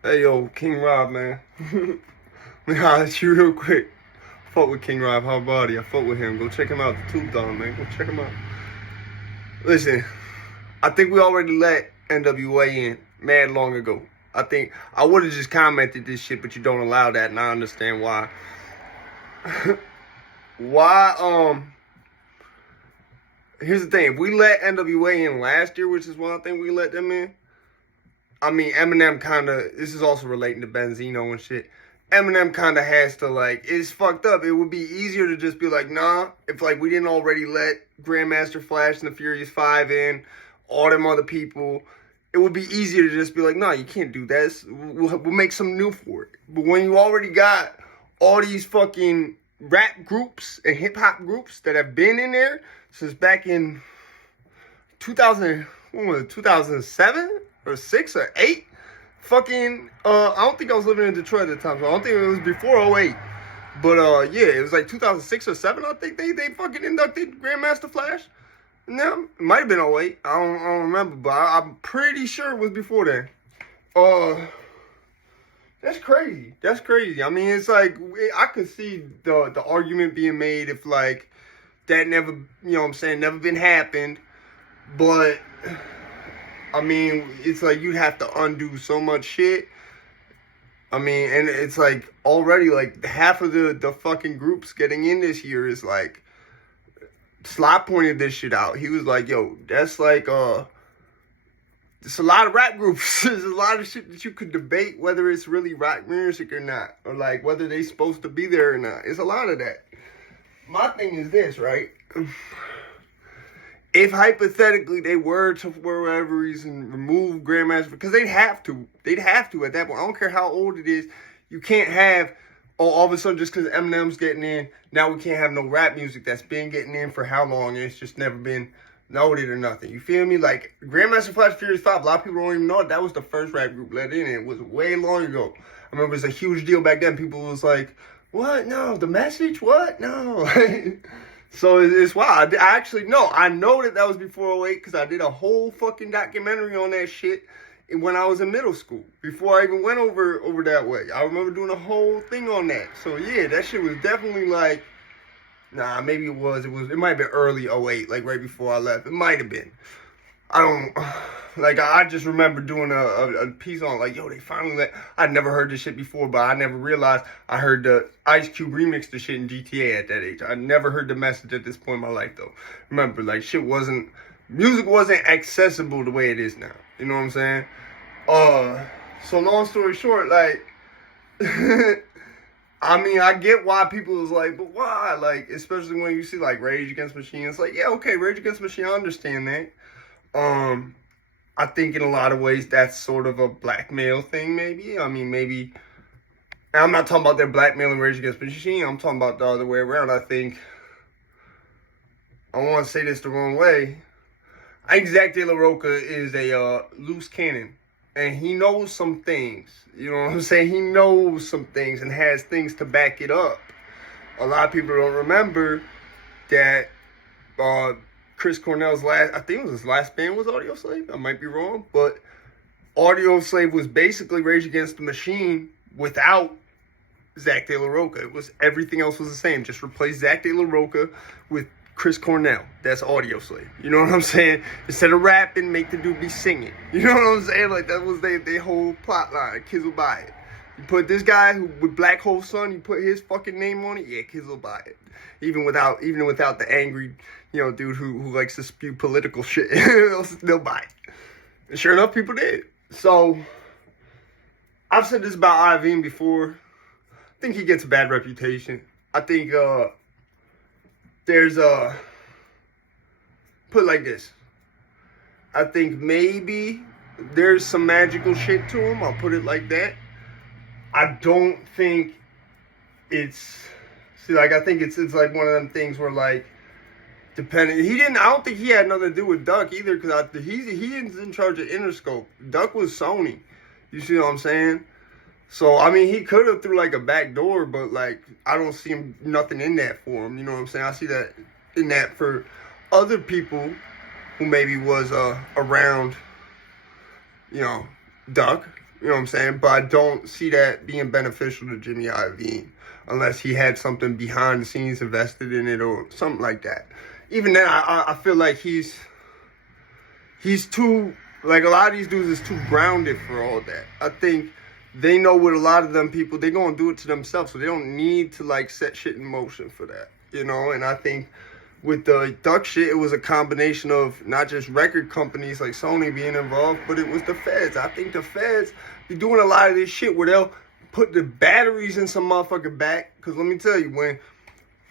Hey yo, King Rob, man. Let me holler at you real quick. Fuck with King Rob, how body. I fuck with him. Go check him out, the Tooth Dog, man. Go check him out. Listen, I think we already let NWA in mad long ago. I think I would have just commented this shit, but you don't allow that, and I understand why. why, here's the thing. If we let NWA in last year, which is one thing we let them in, I mean, Eminem kind of, this is also relating to Benzino and shit. Eminem kind of has to, like, it's fucked up. It would be easier to just be like, nah, if, like, we didn't already let Grandmaster Flash and the Furious 5 in, all them other people, it would be easier to just be like, nah, you can't do that. We'll make some new for it. But when you already got all these fucking rap groups and hip-hop groups that have been in there since back in 2007? Or 6 or 8, fucking, I don't think I was living in Detroit at the time, so I don't think it was before '08. But, yeah, it was like 2006 or 7, I think they fucking inducted Grandmaster Flash. No, it might have been '08, I don't remember, but I'm pretty sure it was before then. That's crazy, that's crazy. I mean, it's like, I could see the argument being made if, like, that never, you know what I'm saying, never been happened, but I mean, it's like you'd have to undo so much shit. I mean, and it's like already like half of the fucking groups getting in this year is like, Sly pointed this shit out. He was like, yo, that's like, it's a lot of rap groups. There's a lot of shit that you could debate whether it's really rap music or not. Or like whether they supposed to be there or not. It's a lot of that. My thing is this, right? If hypothetically they were to, for whatever reason, remove Grandmaster, because they'd have to at that point. I don't care how old it is. You can't have, all of a sudden, just because Eminem's getting in, now we can't have no rap music that's been getting in for how long, and it's just never been noted or nothing. You feel me? Like, Grandmaster Flash Furious 5, a lot of people don't even know that was the first rap group let in. It was way long ago. I remember it was a huge deal back then. People was like, what? No, the message? What? No. So it's wild. I actually know. I know that was before '08 because I did a whole fucking documentary on that shit when I was in middle school. Before I even went over that way. I remember doing a whole thing on that. So yeah, that shit was definitely like, nah, maybe it might have been early '08, like right before I left. It might have been. I don't, like, I just remember doing a piece on, like, yo, they finally I'd never heard this shit before, but I never realized I heard the Ice Cube remix the shit in GTA at that age. I never heard the message at this point in my life, though. Remember, like, music wasn't accessible the way it is now. You know what I'm saying? So long story short, like, I mean, I get why people was like, but why? Like, especially when you see, like, Rage Against the Machine. It's like, yeah, okay, Rage Against the Machine, I understand that. I think in a lot of ways that's sort of a blackmail thing, maybe. I mean, maybe. And I'm not talking about their blackmailing Rage Against the Machine. I'm talking about the other way around. I think. I want to say this the wrong way. I think Zack De La Rocha is a loose cannon. And he knows some things. You know what I'm saying? He knows some things and has things to back it up. A lot of people don't remember that Chris Cornell's I think it was his last band was Audioslave. I might be wrong, but Audioslave was basically Rage Against the Machine without Zack De La Rocha. It was, everything else was the same. Just replace Zack De La Rocha with Chris Cornell. That's Audioslave. You know what I'm saying? Instead of rapping, make the dude be singing. You know what I'm saying? Like, that was their whole plot line. Kids will buy it. You put this guy with Black Hole Sun, you put his fucking name on it, yeah, kids will buy it. Even without the angry, you know, dude who likes to spew political shit, they'll buy it. And sure enough, people did. So, I've said this about Iovine before. I think he gets a bad reputation. I think, there's put it like this. I think maybe there's some magical shit to him. I'll put it like that. I don't think it's, I think it's like one of them things where, like, I don't think he had nothing to do with Duck either, because he's in charge of Interscope. Duck was Sony. You see what I'm saying? So, I mean, he could have through, like, a back door, but, like, I don't see nothing in that for him. You know what I'm saying? I see that in that for other people who maybe was around, you know, Duck. You know what I'm saying? But I don't see that being beneficial to Jimmy Iovine unless he had something behind the scenes invested in it or something like that. Even then, I feel like he's too, like, a lot of these dudes is too grounded for all that. I think they know with a lot of them people, they're going to do it to themselves, so they don't need to, like, set shit in motion for that, you know? And I think with the Duck shit, it was a combination of not just record companies like Sony being involved, but it was the feds. I think the feds be doing a lot of this shit where they'll put the batteries in some motherfucker back. Because let me tell you,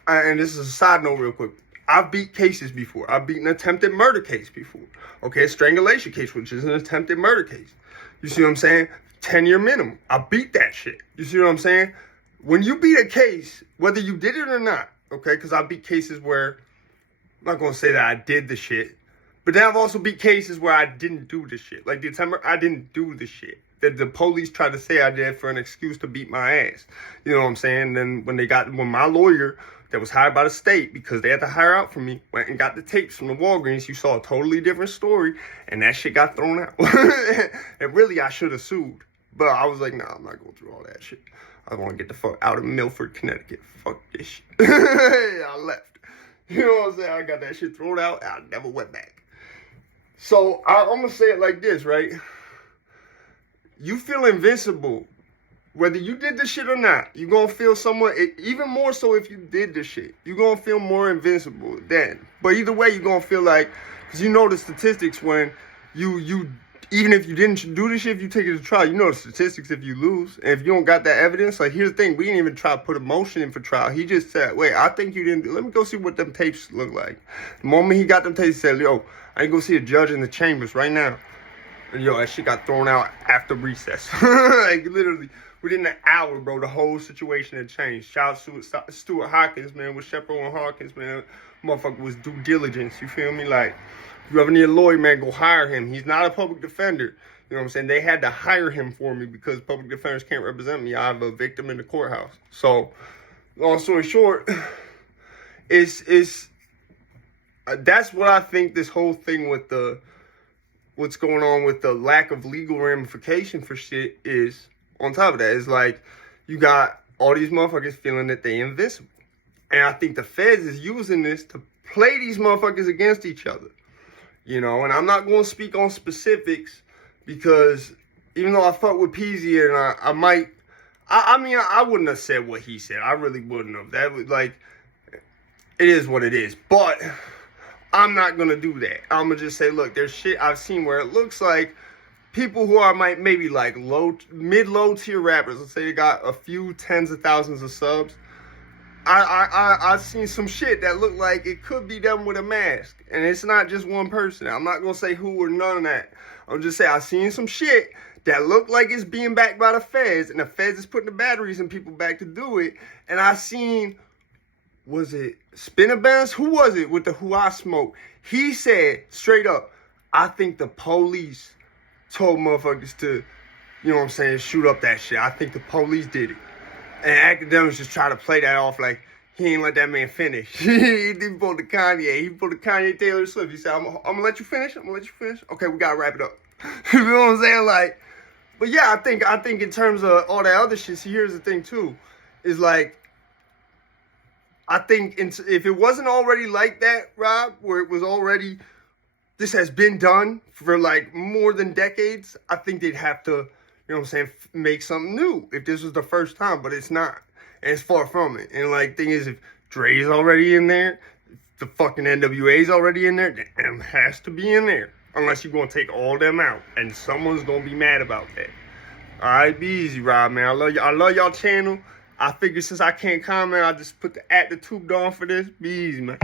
and this is a side note real quick, I've beat cases before. I've beat an attempted murder case before. Okay, a strangulation case, which is an attempted murder case. You see what I'm saying? 10-year minimum. I beat that shit. You see what I'm saying? When you beat a case, whether you did it or not, okay, because I beat cases where, I'm not going to say that I did the shit, but then I've also beat cases where I didn't do the shit. Like the attempt, I didn't do the shit that the police tried to say I did for an excuse to beat my ass. You know what I'm saying? Then when my lawyer that was hired by the state, because they had to hire out for me, went and got the tapes from the Walgreens, you saw a totally different story, and that shit got thrown out. And really, I should have sued. But I was like, nah, I'm not going through all that shit. I want to get the fuck out of Milford, Connecticut. Fuck this shit. I left. You know what I'm saying? I got that shit thrown out, and I never went back. So I'm going to say it like this, right? You feel invincible. Whether you did the shit or not, you're going to feel somewhat, even more so if you did the shit. You're going to feel more invincible then. But either way, you're going to feel like, because you know the statistics when you even if you didn't do the shit, if you take it to trial, you know the statistics if you lose. And if you don't got that evidence, like, here's the thing, we didn't even try to put a motion in for trial. He just said, wait, I think you didn't do, let me go see what them tapes look like. The moment he got them tapes, he said, yo, I can go see a judge in the chambers right now. And yo, that shit got thrown out after recess. Like, literally, within an hour, bro, the whole situation had changed. Shout out to Stuart Hawkins, man, with Shepard and Hawkins, man. Motherfucker was due diligence, you feel me? Like, if you ever need a lawyer, man, go hire him. He's not a public defender. You know what I'm saying? They had to hire him for me because public defenders can't represent me. I have a victim in the courthouse. So, long story short, that's what I think this whole thing with what's going on with the lack of legal ramification for shit is. On top of that, it's like you got all these motherfuckers feeling that they invincible. And I think the feds is using this to play these motherfuckers against each other. You know, and I'm not going to speak on specifics because even though I fuck with Peasy and I wouldn't have said what he said. I really wouldn't have. That was like, it is what it is. But I'm not going to do that. I'm going to just say, look, there's shit I've seen where it looks like people who are maybe like mid-low tier rappers, let's say they got a few tens of thousands of subs. I've seen some shit that look like it could be them with a mask. And it's not just one person. I'm not going to say who or none of that. I'm just saying I've seen some shit that look like it's being backed by the feds. And the feds is putting the batteries in people back to do it. And I seen, was it Spinabans? Who was it with the Who I Smoke? He said straight up, I think the police told motherfuckers to, you know what I'm saying, shoot up that shit. I think the police did it. And academics just try to play that off like he ain't let that man finish. He pulled the Kanye. He pulled the Kanye Taylor Swift. He said, I'm going to let you finish. I'm going to let you finish. Okay, we got to wrap it up. You know what I'm saying? Like, but yeah, I think in terms of all that other shit, see, here's the thing too, is like, I think if it wasn't already like that, Rob, where it was already, this has been done for like more than decades, I think they'd have to, you know what I'm saying, make something new if this was the first time, but it's not. And it's far from it. And like, thing is, if Dre's already in there, the fucking NWA's already in there, then M has to be in there. Unless you're going to take all them out. And someone's going to be mad about that. Alright, be easy, Rob, man. I love y'all channel. I figured since I can't comment, I just put the @tube on for this. Be easy, man.